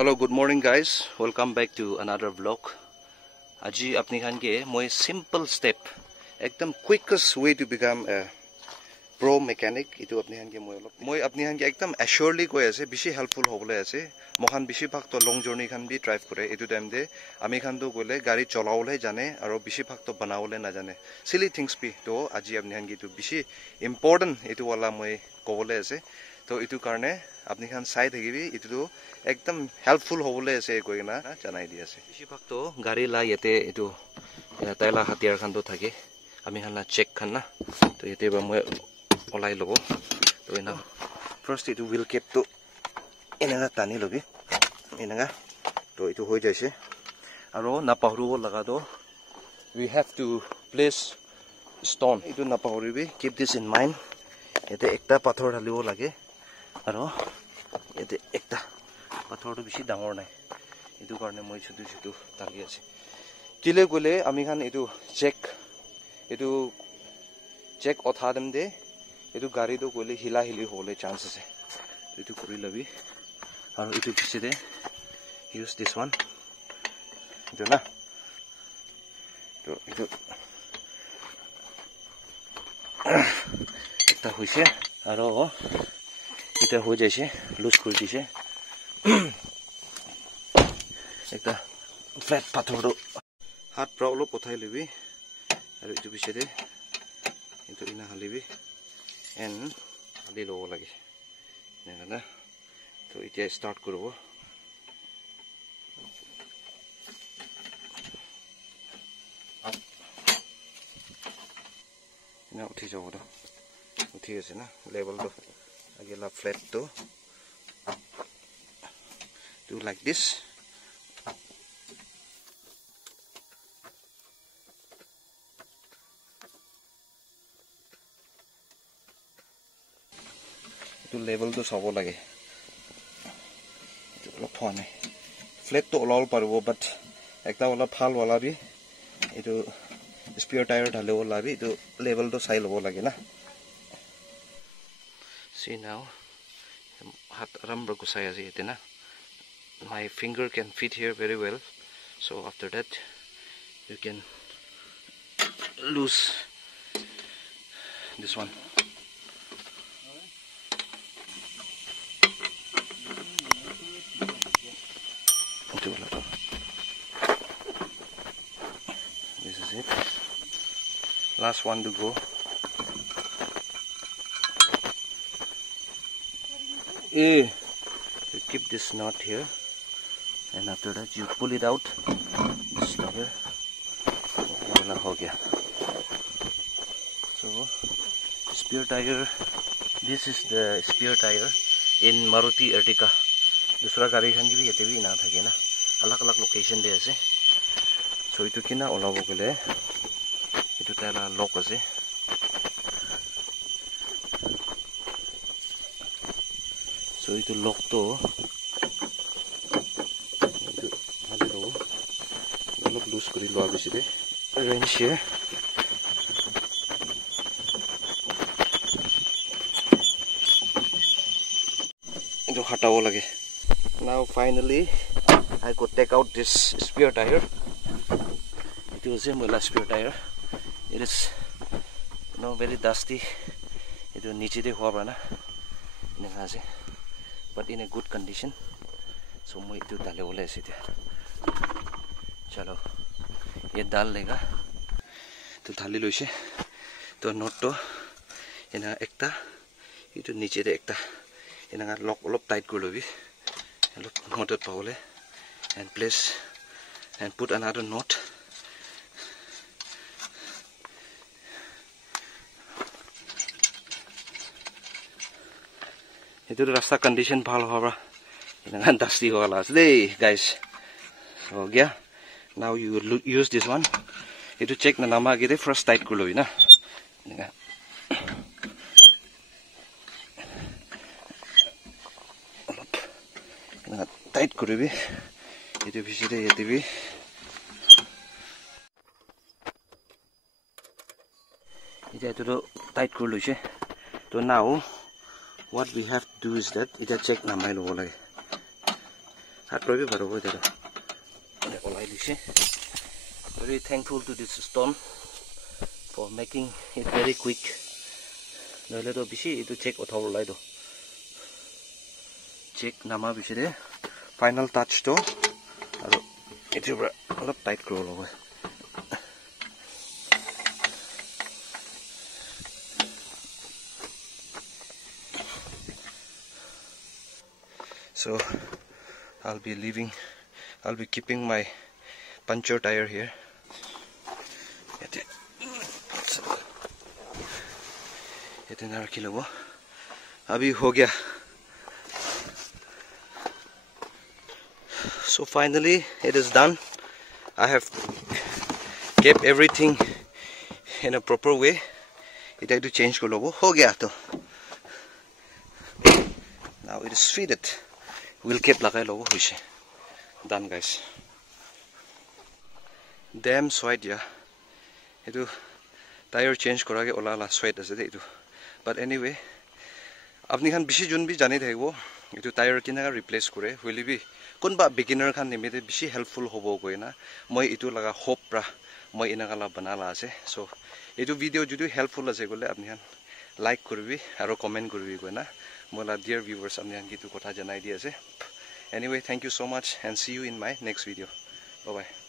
Hello, good morning guys. Welcome back to another vlog. Aji apni khan ke moi simple step, ekdam quickest way to become a pro mechanic. Itu apni khan ke moi apni khan ke ekdam assuredly koi ase, bishi helpful hobole ase. Mohan bishi bhag to long journey khan bi drive kore. Itu time de ami khan to gole gari cholaole jane aro bishi bhag to banaole na jane. Silly things bi to aji apni khan ke tu bishi important itu wala moi kobole ase. तो इतु कारणे अपनी Khan side हेगिबी इतु तो एकदम helpful होबले আছে কইনা জানাই দি আছে বেশিরভাগ তো গাড়ি লা এতে ইতু তাইলা হাতিয়ার খান তো থাকে আমি হানা চেক খান না তো এতে বা মই অলাই লব তো এনা ফার্স্ট ইতু হুইল কেপ তো এনা টানি লবি এনা তো ইতু হৈ যাইছে আৰু না পাহৰুব লাগা তো we have to place stone ইতু না পাহৰিবি keep this in mind এতে একটা পাথৰ ঢালিব লাগে আৰু এতে একটা পাথৰটো বেছি ডাঙৰ নাই এটো কাৰণে মই ছুটু ছুটু তালি আছে কিলে গলে আমি খান এটো চেক অথা দেম দে এটো গাড়ীটো গলে হিলা হিলি হলে চান্স আছে এটো কৰি লবি আৰু এটো পিছে দে ইউজ দিস ওয়ান এটো না তো এটো একটা হইছে আৰু এটা হৈ যাইছে লুজ কৰি দিছে একটা ফ্ল্যাট পাথৰটো হাত প্ৰবল পথাই লবি আৰু ইটো পিছে ইটো ইনা হালিবি এন হালি লব লাগে না তো এতিয়া স্টার্ট করব না উঠি যাব তো উঠি আছে না লেভেলটো আগেলা flat to do like this to level to sabo lage to lo phone flat to all parbo but ekta wala phal wala bi etu spare tire dhale wala bi to level to sai lobo lage na see now hat rambar kusai ase etena my finger can fit here very well so after that you can loose this one this is it last one to go you keep this knot here and after that you pull it out this here wala ho gaya so spare tire this is the spare tire in Maruti Ertiga dusra gari khan bi ete bi na thake na alag alag location de ase so itu kina olabo gele itu tala lock ase so itu lock to itu hali lo lock loose kori lo abiside wrench here itu hatawo lage now finally I could take out this spare tire it was a mola spare tire it is very dusty itu niche de howa bana ina ase but in a good condition so moi itu dale wala ase dia chalo ye dal lega to dhali loise to not to ena ekta itu niche de ekta ena lock olop tight kori lobi olop motor pawole and place and put another knot itu rasta condition bhal hoba ena dusty hola dey guys so yeah now you use this one itu check na nama gede first tight kori lobi na tight koribi itu biside yetibi itu to tight kori loise to now what we have to do is that ita check namai lobo lage হাত লইবি পাৰো গৈ দাদা ওলাই দিছে very thankful to this stone for making it very quick নহলে তো বেছি এটো চেক উঠাব লাই দো চেক নামা বিচৰে ফাইনাল টাচ তো আৰু এটো অলপ টাইট কৰিব লব so I'll be keeping my puncture tire here इतना रखी लो अभी हो गया so finally it is done I have kept everything in a proper way it had to change कर लो हो गया तो now it is fitted we'll keep लगाए लो हुई done guys damn sweat yeah itu tire change कराके ओला ला sweat আছে দে itu but anyway আপনি খান বেশি জন বি জানি থাকিব এটো টায়ার কিনা রিপ্লেস করে হইলি বি কোনবা বিগিনার খান নিমিতে বেশি হেল্পফুল হবো কই না মই এটো লাগা হোপ রা মই ইনাগালা বানালা আছে সো এটো ভিডিও যদি হেল্পফুল আছে গলে আপনি খান লাইক করবি আর কমেন্ট করবি কই না মোলা ডিয়ার ভিউয়ার্স আপনি খান কিটো কথা জানাই দি আছে anyway thank you so much and see you in my next video bye bye